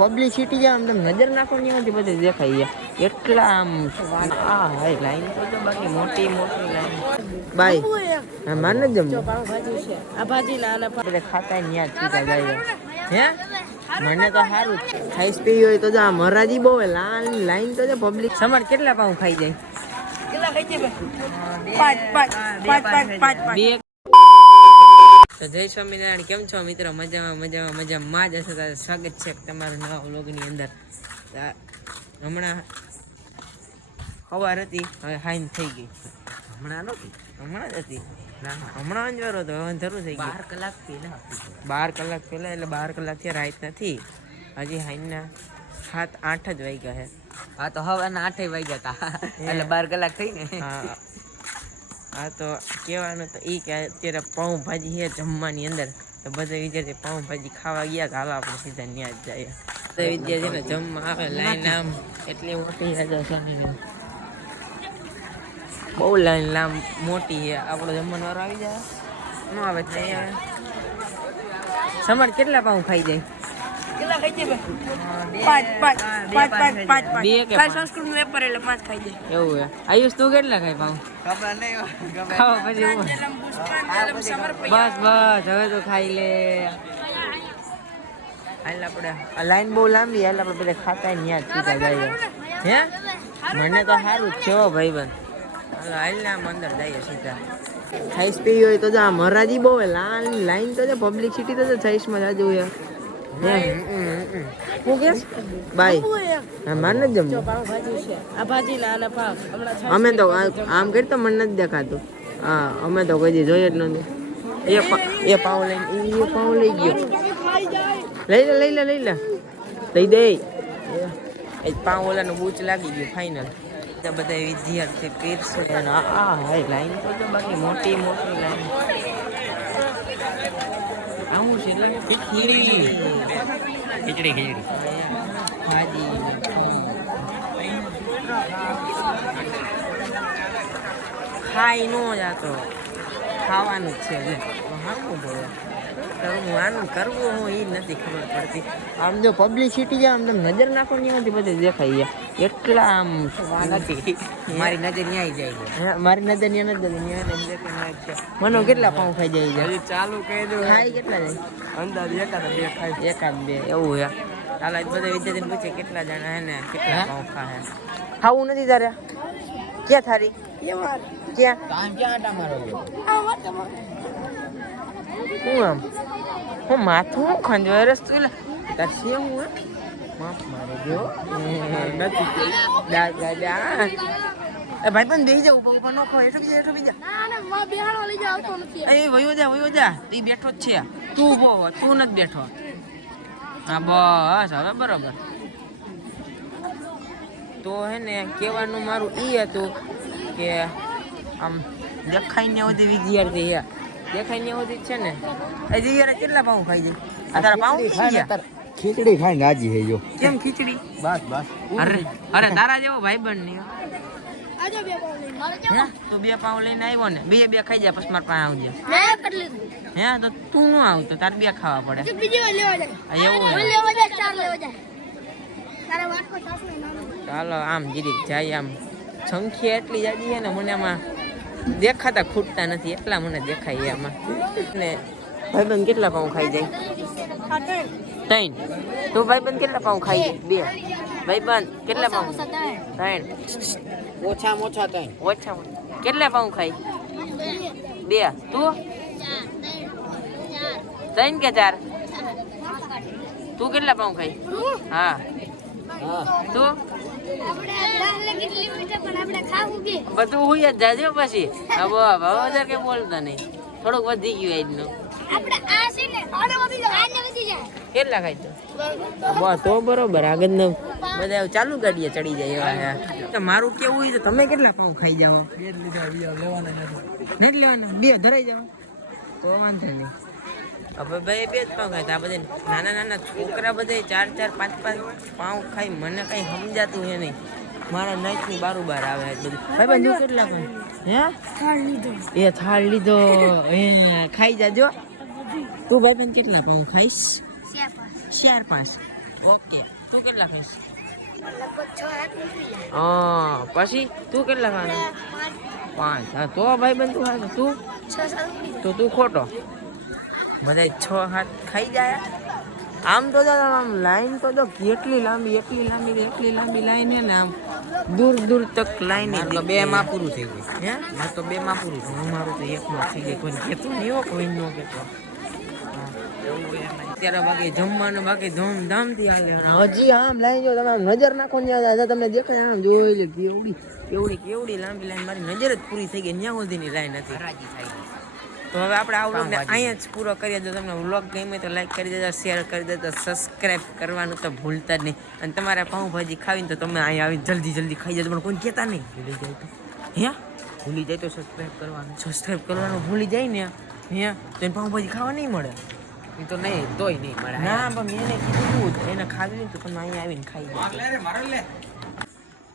Publicity આમ તમે નજર નાખો ને એમાંથી બધે દેખાય એટલા આમ લાઈન તો જો બાકી મોટી મોટી લાઈન બાય માન જ જમવું ખાતા ન્યા છૂટા જાય હે મને તો સારું ખાઈસ પી હોય તો જો મહારાજી બહુ લાઈન તો જો પબ્લિક સમાર કેટલા પાઉં ખાઈ જાય તો જય સ્વામિનારાયણ. કેમ છો મિત્રો? મજામાં જ હશે. સ્વાગત છે તમારું નવા વ્લોગની અંદર. હમણાં સવાર હતી, હવે હાઈન થઈ ગઈ. હમણાં જ હતી હમણાં અંજવારો હતો, હવે જરૂર થઈ ગઈ 12 કલાક પહેલા. 12 કલાક પહેલા એટલે 12 કલાકથી રાત નથી. હજી હાઈનના 7-8 જ વાગ્યા છે. હા તો હવાના 8 વાગ્યા હતા એટલે 12 કલાક થઈ ને. હા તો કહેવાનું તો એ કે અત્યારે પાઉંભાજી છે જમવાની અંદર, તો બધા વિદ્યાર્થી પાઉંભાજી ખાવા ગયા કે હાલો આપણે સીધા ત્યાં જ જાય. બધા વિદ્યાર્થીને જમવા આવે લાઈન આમ એટલી મોટી છે, બહુ લાઈન લામ મોટી છે. આપણો જમવાનો વારો આવી જાય ન આવે નહીં આવે. સમાર કેટલા પાઉં ખાઈ જાય? આયુષ તું કેટલા ખાય પાઉં? બસ હવે તો ખાઈ લે. હાલ આપણે લાઈન બહુ લાંબી, હાલ આપણે બધા ખાતા ન્યા છૂટા જાય હે. મને તો સારું જ છે ભાઈબંધ. હાલ ને આમ અંદર જઈએ સીધા. ખાઈસ પી હોય તો જો મહારાજી બહુ લાઈન તો પબ્લિસિટી તો છાઈસમાં જાજુ છે. હું કે બાય માન જ જમવું. અમે તો આમ કરતો મને નથી દેખાતું. હા અમે તો કોઈ જોઈએ જ નથી. એ પાઉં લઈ ગયો. લઈ લે દે. એ પાઉં ઓલાનું બૂચ લાગી ગયું ફાઈનલ. બધા વિદ્યાર્થી પીરસે. લાઈન તો જો બાકી મોટી મોટી લાઈન. આવું છે ખીચડી ભાજી ખાઈ ન જાતો, ખાવાનું જ છે. આનું કરવું હું એ નથી ખબર પડતી. આમ જો પબ્લિસિટી આમ તમે નજર નાખો ને એમાંથી બધે દેખાય એટલા આમ નથી. મારી નજર ન્યાય જાય છે. મારી નજર ન્યા નથી. મનો કેટલા પાઉં ખાઈ જાય? ચાલુ કહી દો. ખાઈ કેટલા જાય? અંદાજ એકાદ બે એવું હે. ચાલો બધા વિદ્યાર્થી પૂછે કેટલા જણા હે ને કેટલા પાઉં ખાય. ખાવું નથી તારે? ક્યાં થારી? ક્યાં આટા મારો? હું આમ હું માથું હું ખંજવાય રસ્તો એટલે તાર છે હું માફ મારે જો ભાઈ પણ બેસી જાવ ઉપર નો ખો. એટલું બીજા વયો જા તું બેઠો જ છે. તું ઉભો તું નથી બેઠો. હા બસ હવે બરોબર. તો હે ને કહેવાનું મારું એ હતું કે આમ દેખાઈને બધી વિદ્યાર્થી દેખાય ને હોતી છે ને. હજી યાર કેટલા પાઉં ખાઈ જાય? આ તારા પાઉં ખીચડી ખાઈને રાજી હે જો. કેમ ખીચડી? બસ અરે તારા જેવો ભાઈબંધ નહીં. તો 2 પાઉં લઈને આવ્યો ને, બે ખાઈ જાય પછી મારા પાસે આવજે. હે તો તું ન આવતો, તારે 2 ખાવા પડે. ચાલો આમ જીરીક જાય. આમ સંખ્યા એટલી જાજી છે ને, મને આમાં દેખાતા ખૂટતા નથી એટલા મને દેખાય એમાં. ને ભાઈબંધ કેટલા પાઉં ખાઈ જાય? 3. તું ભાઈબંધ કેટલા પાઉં ખાઈ જાય? 2. ભાઈબંધ કેટલા પાઉં? 3. ઓછામાં ઓછા 3. કેટલા પાઉં ખાઈ? 2. તું 3 કે 4? તું કેટલા પાઉં ખાઈ? હા તું બધું હોય જ જાજો પછી. હવે વધારે કઈ બોલતા નહીં. થોડુંક વધી ગયું કેટલા ખાય તો બરોબર. આગળ ને બધા ચાલુ ગાડીએ ચડી જાય એવા. મારું કેવું હોય તો તમે કેટલા પાઉં ખાઈ જાવ? 2 લેવાના નથી લેવાના? 2 ધરાઈ જાવ તો વાંધો નહીં. હવે ભાઈ 2 જ પાઉં ખાય. આ બધા નાના છોકરા બધા 4-4, 5-5 પાઉં ખાઈ. મને કઈ સમજાતું છે નહીં. મારા નાઈટની બારોબાર આવે બધું. ભાઈ બંધ કેટલા ખાય? હે થાળ લીધો ખાઈ જાજો. તું ભાઈ બંધ કેટલા પાઉં ખાઈશ? 4-5. ઓકે તું કેટલા ખાઈશ લગભગ 6-7 નીકળી જાય. હા પછી તું કેટલા ખાવાના 5 હા તો ભાઈ બંધ તું ખાય તું 6-7 નીકળી જાય. તો તું ખોટો બધા 6-7 ખાઈ જાય આમ તો જો આમ લાઈન તો જો એટલી લાંબી લાઈન હે ને આમ દૂર દૂર તક લાઈન તો 2 માં પૂરું થઈ ગયું હે મારે તો 2 માં પૂરું થયું અમારું તો 1 માં થઈ ગઈ કોઈ કેતું નહીં હો કોઈ નો કેતો અત્યારે બાકી જમવાનું બાકી ધૂમધામથી હાલે અને હજી આમ લાઈન જો તમે આમ નજર નાખો ને તમને દેખાય આમ જોઈ લે કેવડી લાંબી લાઈન મારી નજર જ પૂરી થઈ ગઈ ત્યાં સુધીની લાઈન હતી હરાજી થાય તો હવે આપણે આ વ્લોગને અહીંયા જ પૂરો કરીએ જો તમને વ્લોગ ગમે તો લાઈક કરી દેજો શેર કરી દેજો સબસ્ક્રાઇબ કરવાનું તો ભૂલતા જ નહીં અને તમારે પાઉંભાજી ખાવીને તો તમે અહીંયા આવીને જલ્દી ખાઈ જજો પણ કોઈ કહેતા નહીં ભૂલી જાય તો ભૂલી જાય તો સબસ્ક્રાઇબ કરવાનું ભૂલી જાય ને તો એને પાઉંભાજી ખાવા નહીં મળે એ તો નહીં તોય નહીં મળે ના પણ મેં એને કીધું એને ખાવી હોય તો તમે અહીંયા આવીને ખાઈ જાય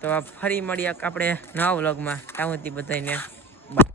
તો ફરી મળીએ આપણે નવા વ્લોગમાં ત્યાં સુધી બધાને